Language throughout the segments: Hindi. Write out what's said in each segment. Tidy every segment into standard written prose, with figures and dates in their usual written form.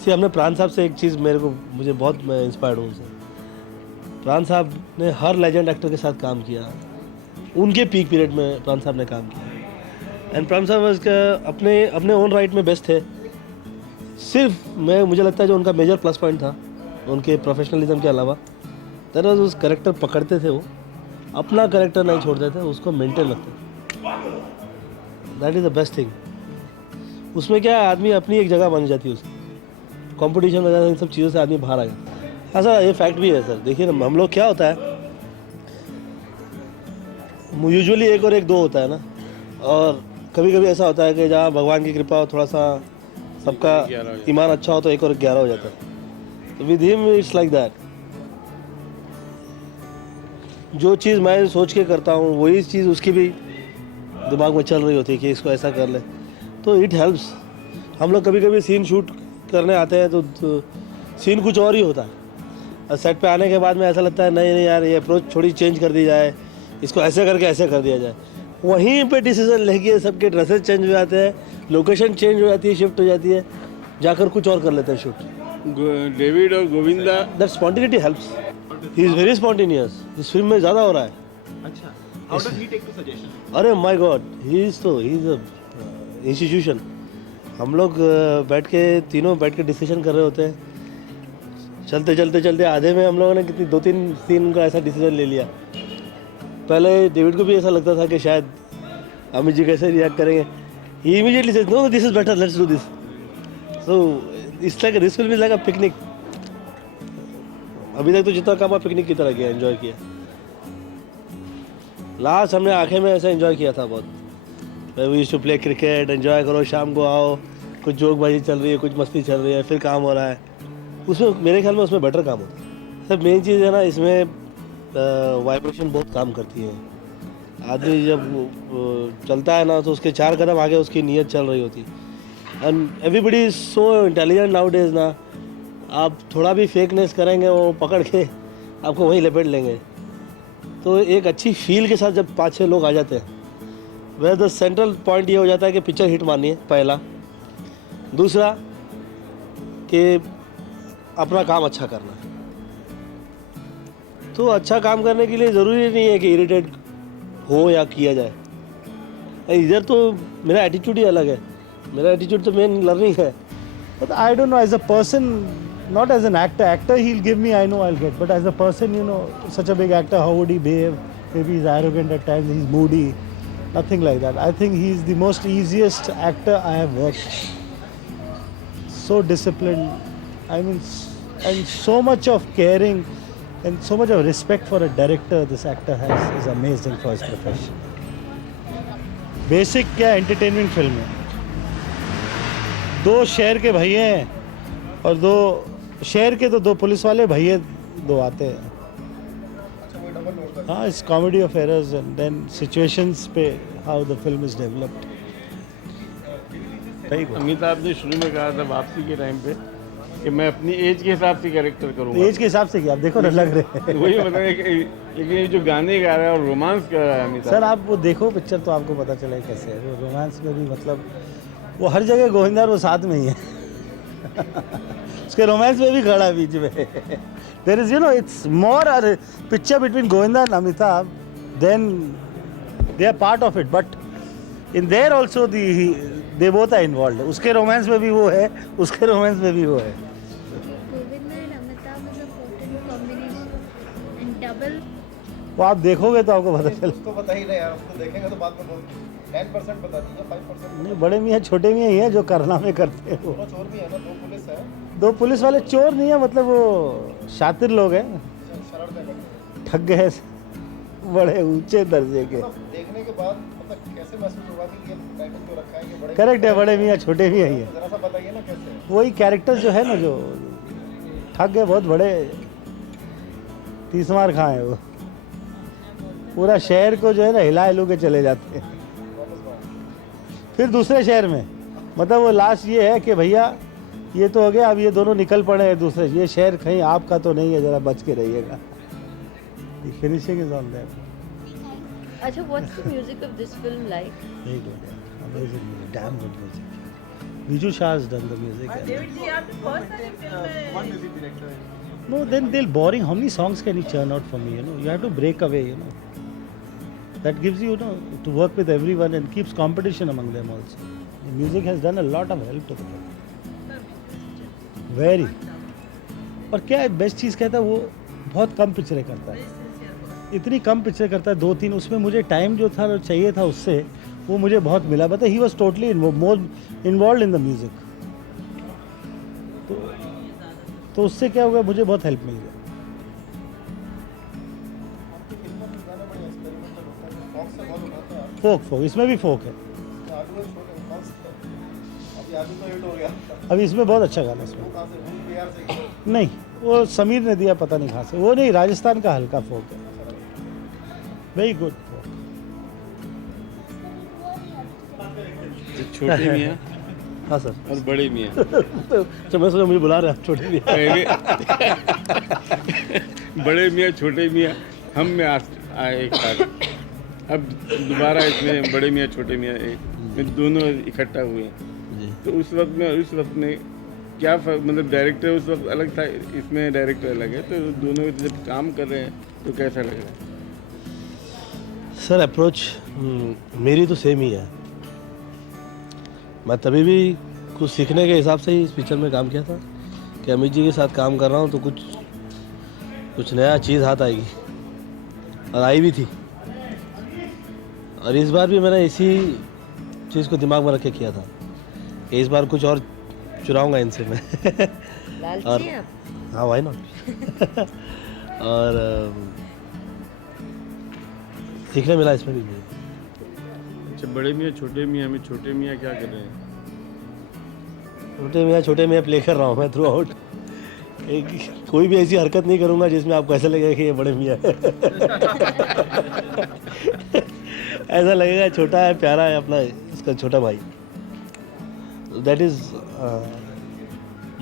इसी हमने प्राण साहब से एक चीज़ मुझे बहुत मैं इंस्पायर्ड हूँ उनसे। प्राण साहब ने हर लेजेंड एक्टर के साथ काम किया, उनके पीक पीरियड में प्राण साहब ने काम किया। एंड प्राण साहब उसका अपने अपने ओन राइट में बेस्ट थे। सिर्फ मुझे लगता है जो उनका मेजर प्लस पॉइंट था उनके प्रोफेशनलिज्म के अलावा, दैट वाज उस करेक्टर पकड़ते थे, वो अपना करेक्टर नहीं छोड़ते थे, उसको मेंटेन रखते थे। That is the best thing. उसमें क्या है, आदमी अपनी एक जगह बन जाती है, उसकी कंपटीशन वगैरह इन सब चीज़ों से आदमी बाहर आ जाता है। ऐसा ये फैक्ट भी है सर। देखिए ना, हम लोग क्या होता है, यूजुअली एक और एक दो होता है ना, और कभी कभी ऐसा होता है कि जहाँ भगवान की कृपा हो, थोड़ा सा सबका ईमान अच्छा हो, तो एक और 11 हो जाता है। तो with him it's like that. जो चीज़ मैं सोच के करता हूँ वही चीज़ उसकी भी दिमाग में चल रही होती है कि इसको ऐसा कर ले, तो इट हेल्प्स। हम लोग कभी कभी सीन शूट करने आते हैं तो सीन कुछ और ही होता है, और सेट पे आने के बाद में ऐसा लगता है नहीं नहीं यार, ये अप्रोच थोड़ी चेंज कर दी जाए, इसको ऐसे करके ऐसे कर दिया जाए। वहीं पे डिसीजन लेके सबके ड्रेसेस चेंज हो जाते हैं, लोकेशन चेंज हो जाती है, शिफ्ट हो जाती है, जाकर कुछ और कर लेते हैं शूट। डेविड और Govinda, that spontaneity helps. He is very spontaneous. इस फिल्म में ज़्यादा हो रहा है। अच्छा, how does he take to suggestion? अरे my god, he is a institution. हम लोग बैठ के तीनों बैठ के डिसीजन कर रहे होते हैं, चलते चलते चलते आधे में हम लोगों ने कितनी 2-3 सीन का ऐसा डिसीजन ले लिया। पहले डेविड को भी ऐसा लगता था कि शायद अमित जी कैसे रिएक्ट करेंगे। He immediately said no, this is better, let's do this. So it's like this film is like a picnic. अभी तक तो जितना काम पिकनिक की तरह किया, एंजॉय किया। लास्ट हमने आंखें में ऐसा एंजॉय किया था बहुत। We used to play cricket, enjoy करो, शाम को आओ, कुछ जोकबाजी चल रही है, कुछ मस्ती चल रही है, फिर काम हो रहा है। उसमें मेरे ख्याल में उसमें बेटर काम होता है। सर मेन चीज़ है ना, इसमें वाइब्रेशन बहुत काम करती है। आदमी जब चलता है ना, तो उसके 4 कदम आगे उसकी नीयत चल रही होती है। And everybody is so intelligent now days ना, आप थोड़ा भी फेकनेस करेंगे वो पकड़ के आपको वहीं लपेट लेंगे। तो एक अच्छी फील के साथ जब 5-6 लोग आ जाते हैं, वह द सेंट्रल पॉइंट ये हो जाता है कि पिक्चर हिट मारनी है, पहला। दूसरा कि अपना काम अच्छा करना है। तो अच्छा काम करने के लिए ज़रूरी नहीं है कि इरिटेट हो या किया जाए। इधर तो मेरा एटीट्यूड ही अलग है। मेरा एटीट्यूड तो मेन लर्निंग है। But I don't know, as a person, not as an actor. Actor he'll give me, I know I'll get. But as a person, you know, such a big actor, how would he behave? Maybe he's arrogant at times, he's moody. Nothing like that. I think he's the most easiest actor I have worked. So disciplined. I mean, and so much of caring and so much of respect for a director this actor has is amazing for his profession. Basic क्या entertainment film है। 2 शहर के भैये हैं और 2 शहर के तो 2 पुलिस वाले भैये 2 आते हैं। हाँ, it's comedy of errors and then situations पे how the film is developed. Amitabh ने शुरू में कहा था वापसी के टाइम पे कि मैं अपनी एज के हिसाब से कैरेक्टर करूँगा। एज के हिसाब से क्या, आप देखो ना, लग रहे हैं वही बताया कि लेकिन ये जो गाने गा रहा है और रोमांस कर रहा है अमिताभ। सर आप वो देखो पिक्चर तो आपको पता चले कैसे है। वो रोमांस में भी मतलब वो हर जगह गोविंदा वो साथ में ही है उसके रोमांस में भी खड़ा है बीच में। There is, you know, it's more a picture between Govinda and Amitabh, then they are part of it, but in there also they both are involve. उसके रोमांस में भी वो है, उसके रोमांस में भी वो है। Govinda and Amitabh is a potent combination and double. वो आप देखोगे तो आपको पता चले। उसको पता ही नहीं यार, उसको देखेंगे तो बाद में बोल 10% बता दीजिए, 5%। नहीं, बड़े मियाँ छोटे मियाँ ही हैं जो कारनामे करते हैं। वो दोनों चोर भी है ना, 2 पुलिस है, 2 पुलिस वाले चोर नहीं है, मतलब वो शातिर लोग हैं, शरारतें करते हैं। ठग गए बड़े ऊंचे दर्जे के। मतलब देखने के बाद मतलब कैसे महसूस हुआ कि ये टाइटल जो रखा है ये बड़े करेक्ट है, बड़े मियाँ छोटे मियाँ ही है। जरा सा बताइए ना कैसे। वही कैरेक्टर जो है ना, जो ठग गए, बहुत बड़े 30 मार खाए वो। पूरा शहर को जो है ना हिला हिलू के चले जाते हैं। फिर दूसरे शहर में, मतलब वो लास्ट ये है कि भैया ये तो हो गया, अब ये दोनों निकल पड़े हैं दूसरे, ये शहर कहीं आपका तो नहीं है, जरा बच के रहिएगा। Finishing is on that. Acha, what's the music of this film like? Very good, yeah. Amazing music, damn good music. Viju Shah has done the music. David ji आपने बहुत सारी फिल्में वन म्यूजिक डायरेक्टर है No, then they'll boring. How many songs can he churn out for me? You know, you have to break away. You know, that gives you, you know, to work with everyone and keeps competition among them also. The music has done a lot of help to the film. Very. और क्या बेस्ट चीज़ कहता है वो बहुत कम पिक्चरें करता है, इतनी कम पिक्चरें करता है 2-3, उसमें मुझे टाइम जो था चाहिए था उससे वो मुझे बहुत मिला. बता he was totally more involve in the music. तो उससे क्या होगा, मुझे बहुत हेल्प मिल गया. आपकी फिल्मों में गाना बड़े एक्सपेरिमेंटल होता है, फॉक से बहुत उठाते हैं आप. फोक इसमें भी फोक है. आलू में छोटे कौन सा अभी आलू तो हिट हो गया, अभी इसमें बहुत अच्छा गाना है इसमें. वो कहाँ से भूल बिहार से नहीं, वो समीर ने दिया, पता नहीं कहाँ से. वो नहीं, राजस्थान का हल्का फोक है. वेरी गुड फोक. छोटे मियाँ हाँ सर. और बड़े मियाँ. तो मैं सोचा मुझे बुला रहे हैं छोटे मियाँ. पहले बड़े मियाँ छोटे मियाँ हम में आए एक साथ. अब दोबारा इसमें बड़े मियाँ छोटे मियाँ में दोनों इकट्ठा हुए हैं. जी. तो उस वक्त में क्या मतलब डायरेक्टर उस वक्त अलग था, इसमें डायरेक्टर अलग है, तो दोनों जब काम कर रहे हैं तो कैसा लग रहा है? सर अप्रोच मेरी तो सेम ही है. मैं तभी भी कुछ सीखने के हिसाब से ही इस पिक्चर में काम किया था कि अमित जी के साथ काम कर रहा हूँ तो कुछ नया चीज़ हाथ आएगी, और आई भी थी. और इस बार भी मैंने इसी चीज़ को दिमाग में रख के किया था कि इस बार कुछ और चुराऊंगा इनसे मैं. और हाँ, वाई नॉट. और सीखने मिला इसमें भी मुझे. अच्छा, बड़े मियाँ छोटे मियाँ में छोटे मियाँ क्या कर रहे हैं? छोटे मियाँ प्ले कर रहा हूँ मैं थ्रू आउट. कोई भी ऐसी हरकत नहीं करूँगा जिसमें आपको ऐसा लगेगा कि ये बड़े मियाँ है. ऐसा लगेगा छोटा है, प्यारा है अपना इसका छोटा भाई. That is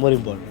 more important.